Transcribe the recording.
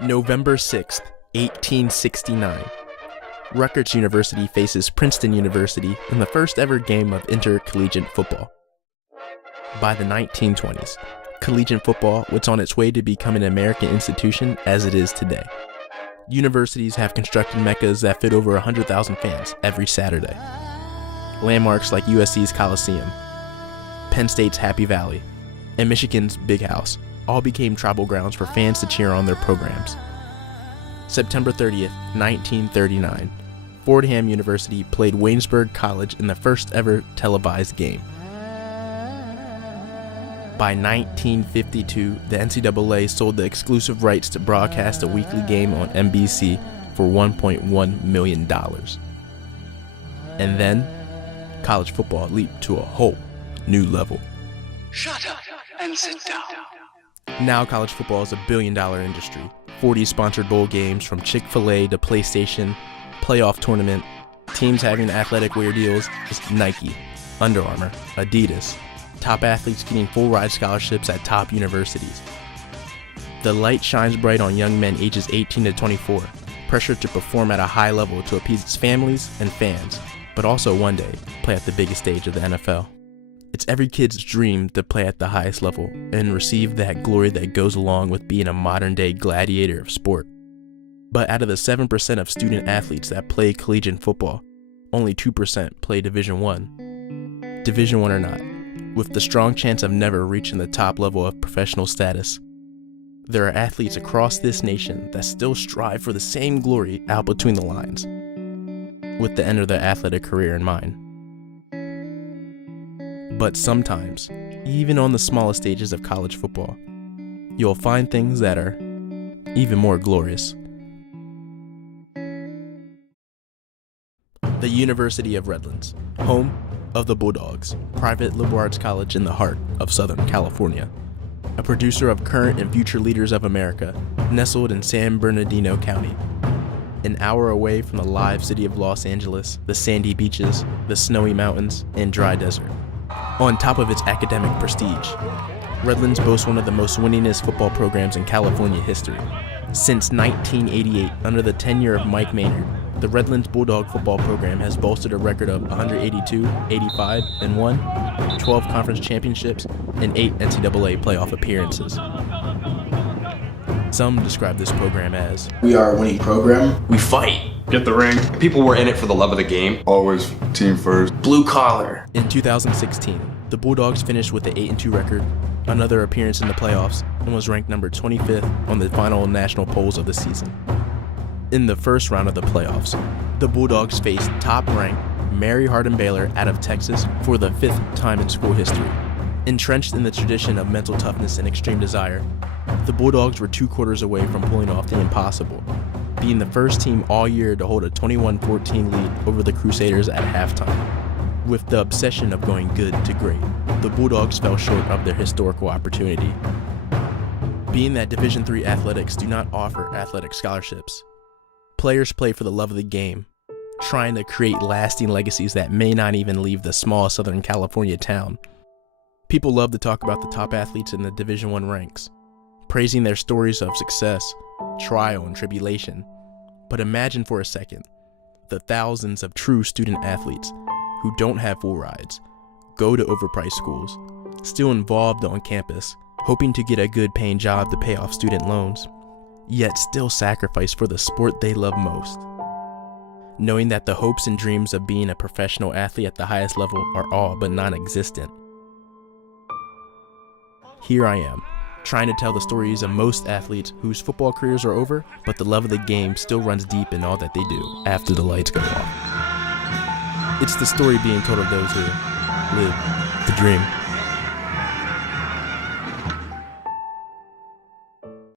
November 6th, 1869. Rutgers University faces Princeton University in the first ever game of intercollegiate football. By the 1920s, collegiate football was on its way to become an American institution as it is today. Universities have constructed meccas that fit over 100,000 fans every Saturday. Landmarks like USC's Coliseum, Penn State's Happy Valley, and Michigan's Big House all became tribal grounds for fans to cheer on their programs. September 30th, 1939, Fordham University played Waynesburg College in the first ever televised game. By 1952, the NCAA sold the exclusive rights to broadcast a weekly game on NBC for $1.1 million. And then, college football leaped to a whole new level. Shut up and sit down. Now college football is a billion-dollar industry. 40 sponsored bowl games from Chick-fil-A to PlayStation, playoff tournament, teams having athletic wear deals, Nike, Under Armour, Adidas, top athletes getting full ride scholarships at top universities. The light shines bright on young men ages 18 to 24, pressured to perform at a high level to appease its families and fans, but also one day play at the biggest stage of the NFL. It's every kid's dream to play at the highest level and receive that glory that goes along with being a modern-day gladiator of sport. But out of the 7% of student athletes that play collegiate football, only 2% play Division I. Division I or not, with the strong chance of never reaching the top level of professional status. There are athletes across this nation that still strive for the same glory out between the lines, with the end of their athletic career in mind. But sometimes, even on the smallest stages of college football, you'll find things that are even more glorious. The University of Redlands, home of the Bulldogs, private liberal arts college in the heart of Southern California. A producer of current and future leaders of America, nestled in San Bernardino County. An hour away from the live city of Los Angeles, the sandy beaches, the snowy mountains, and dry desert. On top of its academic prestige, Redlands boasts one of the most winningest football programs in California history. Since 1988, under the tenure of Mike Maynard, the Redlands Bulldog football program has boasted a record of 182, 85, and 1, 12 conference championships, and 8 NCAA playoff appearances. Some describe this program as, "We are a winning program. We fight. Get the ring. People were in it for the love of the game. Always team first. Blue collar." In 2016, the Bulldogs finished with an 8-2 record, another appearance in the playoffs, and was ranked number 25th on the final national polls of the season. In the first round of the playoffs, the Bulldogs faced top-ranked Mary Hardin-Baylor out of Texas for the 5th time in school history. Entrenched in the tradition of mental toughness and extreme desire, the Bulldogs were 2 quarters away from pulling off the impossible, being the first team all year to hold a 21-14 lead over the Crusaders at halftime. With the obsession of going good to great, the Bulldogs fell short of their historical opportunity. Being that Division III athletics do not offer athletic scholarships, players play for the love of the game, trying to create lasting legacies that may not even leave the small Southern California town. People love to talk about the top athletes in the Division I ranks, praising their stories of success, trial, and tribulation. But imagine for a second the thousands of true student athletes who don't have full rides, go to overpriced schools, still involved on campus, hoping to get a good paying job to pay off student loans, yet still sacrifice for the sport they love most, knowing that the hopes and dreams of being a professional athlete at the highest level are all but non-existent. Here I am, trying to tell the stories of most athletes whose football careers are over, but the love of the game still runs deep in all that they do after the lights go off. It's the story being told of those who live the dream.